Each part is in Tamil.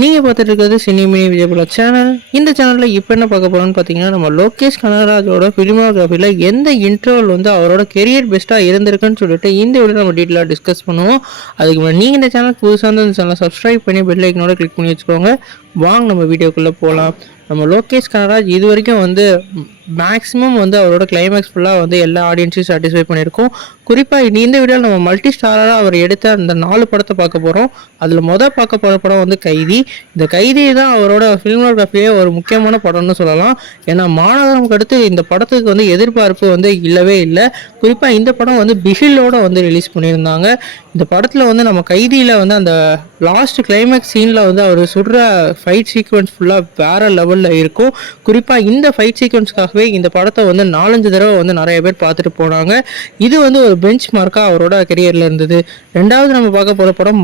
நீங்கள் பார்த்துட்டு இருக்கிறது சினிமினி விஜயபுலா சேனல். இந்த சேனலில் இப்போ என்ன பார்க்க போகிறோம்னு பார்த்தீங்கன்னா, நம்ம லோகேஷ் கனகராஜோட ஃபிலிமோகிராஃபியில் எந்த இன்டர்வல் வந்து அவரோட கெரியர் பெஸ்ட்டாக இருந்திருக்குன்னு சொல்லிட்டு இந்த வீடியோ நம்ம டீட்டெயிலாக டிஸ்கஸ் பண்ணுவோம். அதுக்கு முன்னாடி நீங்கள் இந்த சேனல் புதுசாக வந்து இந்த சேனலை சப்ஸ்கிரைப் பண்ணி பெல் ஐக்கனோட கிளிக் பண்ணி வச்சுக்கோங்க. வாங்க நம்ம வீடியோக்குள்ளே போகலாம். நம்ம லோகேஷ் கனகராஜ் இது வரைக்கும் வந்து மேக்ஸிமம் வந்து அவரோட கிளைமேக்ஸ் ஃபுல்லாக வந்து எல்லா ஆடியன்ஸையும் சாட்டிஸ்ஃபை பண்ணியிருக்கோம். குறிப்பாக இந்த வீடியோவில் நம்ம மல்டி ஸ்டாராக அவர் எடுத்த அந்த 4 படத்தை பார்க்க போகிறோம். அதில் பார்க்க போகிற படம் வந்து கைதி. இந்த கைதி தான் அவரோட ஃபிலிமோகிராஃபியே ஒரு முக்கியமான படம்னு சொல்லலாம். ஏன்னா மாநகரமுக்கு அடுத்து இந்த படத்துக்கு வந்து எதிர்பார்ப்பு வந்து இல்லவே இல்லை. குறிப்பாக இந்த படம் வந்து பிகிலோடு வந்து ரிலீஸ் பண்ணியிருந்தாங்க. இந்த படத்தில் வந்து நம்ம கைதியில் வந்து அந்த லாஸ்ட் கிளைமேக்ஸ் சீனில் வந்து அவர் சுடுற ஃபைட் சீக்வன்ஸ் ஃபுல்லாக வேறு லெவலில் இருக்கும். குறிப்பாக இந்த ஃபைட் சீக்வன்ஸ்க்காகவே இந்த படத்தை வந்து 4-5 தடவை வந்து நிறைய பேர் பார்த்துட்டு போனாங்க. இது வந்து ஒரு பெஞ்ச் மார்க்காக அவரோட கெரியரில் இருந்தது. ரெண்டாவது நம்ம பார்க்க போகிற படம்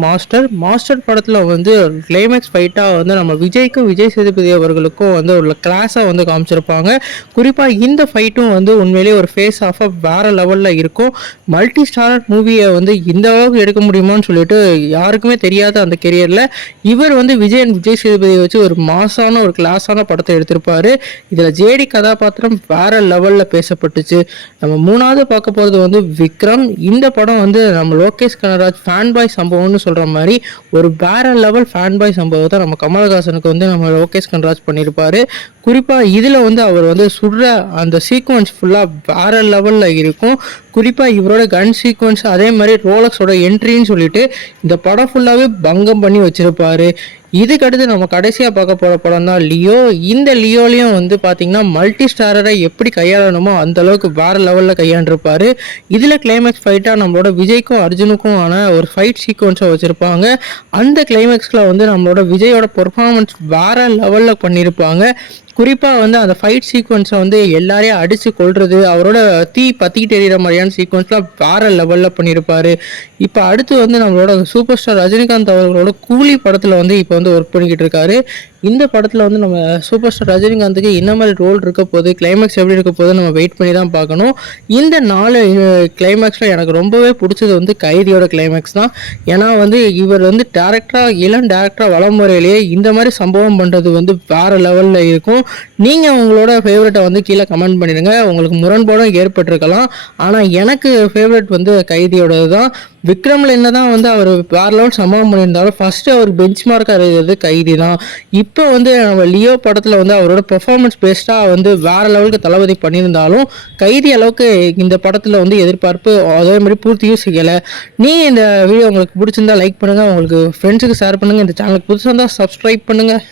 மாஸ்டர் படத்தில் வந்து கிளைமேக்ஸ் ஃபைட்டாக வந்து நம்ம விஜய்க்கும் விஜய் சேதுபதி அவர்களுக்கும் வந்து ஒரு கிளாஸாக வந்து காமிச்சிருப்பாங்க. குறிப்பாக இந்த ஃபைட்டும் வந்து உண்மையிலேயே ஒரு ஃபேஸ் ஆஃபாக வேறு லெவலில் இருக்கும். மல்டி ஸ்டாரர் மூவியை வந்து இந்த அளவுக்கு எடுக்க முடியுமான்னு சொல்லிட்டு யாருக்குமே தெரியாத அந்த கெரியரில் இவர் வந்து விஜய் சேதுபதியை வச்சு ஒரு மாசான ஒரு கிளாஸான படத்தை எடுத்திருப்பார். இதில் ஜேடி கதாபாத்திரம் வேறு லெவலில் பேசப்பட்டுச்சு. நம்ம 3வது பார்க்க போகிறது வந்து விக்ரம். இந்த படம் வந்து நம்ம லோகேஷ் கனகராஜ் ஃபேன் பாய் சம்பவம்னு சொல்கிற மாதிரி ஒரு வேறு லெவல் ஃபேன் பாய் சம்பவத்தை நம்ம கமல்ஹாசனுக்கு வந்து நம்ம லோகேஷ் கனகராஜ் பண்ணியிருப்பார். குறிப்பாக இதில் வந்து அவர் வந்து சுடுற அந்த சீக்வன்ஸ் ஃபுல்லாக வேறு லெவலில் இருக்கும். குறிப்பாக இவரோட கன் சீக்வன்ஸ் அதே மாதிரி ரோலக்ஸோட என்ட்ரின்னு சொல்லிட்டு இந்த படம் ஃபுல்லாகவே பங்கம் பண்ணி வச்சுருப்பார். இதுக்கடுத்து நம்ம கடைசியாக பார்க்க போகிற படம் தான் லியோ. இந்த லியோலையும் வந்து பார்த்திங்கன்னா மல்டி ஸ்டாரரை எப்படி கையாளணுமோ அந்தளவுக்கு வேறு லெவலில் கையாண்டிருப்பார். இதில் கிளைமேக்ஸ் ஃபைட்டாக நம்மளோட விஜய்க்கும் அர்ஜுனுக்கும் ஆன ஒரு ஃபைட் சீக்வன்ஸை வச்சுருப்பாங்க. அந்த கிளைமேக்ஸில் வந்து நம்மளோட விஜயோட பெர்ஃபார்மன்ஸ் வேறு லெவலில் பண்ணியிருப்பாங்க. குறிப்பாக வந்து அந்த ஃபைட் சீக்வன்ஸை வந்து எல்லாரையும் அடித்து கொள்வது, அவரோட தீ பற்றிக்கிட்டு எறிகிற மாதிரியான சீக்வன்ஸ்லாம் வேறு லெவலில் பண்ணியிருப்பார். இப்போ அடுத்து வந்து நம்மளோட சூப்பர் ஸ்டார் ரஜினிகாந்த் அவர்களோட கூலி படத்தில் வந்து இப்போ வந்து ஒர்க் பண்ணிக்கிட்டு இருக்காரு. இந்த படத்தில் வந்து நம்ம சூப்பர் ஸ்டார் ரஜினிகாந்துக்கு என்ன மாதிரி ரோல் இருக்க போகுது, கிளைமேக்ஸ் எப்படி இருக்க போகுது நம்ம வெயிட் பண்ணி தான் பார்க்கணும். இந்த 4 கிளைமேக்ஸில் எனக்கு ரொம்பவே பிடிச்சது வந்து கைதியோட கிளைமேக்ஸ் தான். ஏன்னா வந்து இவர் வந்து இளம் டேரக்டராக வளம் முறையிலேயே இந்த மாதிரி சம்பவம் பண்ணுறது வந்து வேறு லெவலில் இருக்கும். நீங்கள் உங்களோட ஃபேவரட்டை வந்து கீழே கமெண்ட் பண்ணிடுங்க. உங்களுக்கு முரண்பாடும் ஏற்பட்டிருக்கலாம். ஆனால் எனக்கு ஃபேவரட் வந்து கைதியோடது தான். விக்ரமில் என்ன தான் வந்து அவர் வேறு லெவல் சம்பவம் பண்ணியிருந்தாலும் ஃபஸ்ட்டு அவர் பெஞ்ச் மார்க்காக இருக்கிறது கைதி தான். இப்போ வந்து நம்ம லியோ படத்தில் வந்து அவரோட பெர்ஃபார்மன்ஸ் பெஸ்ட்டாக வந்து வேறு லெவலுக்கு தளபதி பண்ணியிருந்தாலும் கைதி அளவுக்கு இந்த படத்தில் வந்து எதிர்பார்ப்பு அதே மாதிரி பூர்த்தியும் செய்யலை. இந்த வீடியோ உங்களுக்கு பிடிச்சிருந்தா லைக் பண்ணுங்கள், உங்களுக்கு ஃப்ரெண்ட்ஸுக்கு ஷேர் பண்ணுங்கள். இந்த சேனலுக்கு புதுசாக இருந்தால் சப்ஸ்கிரைப் பண்ணுங்கள்.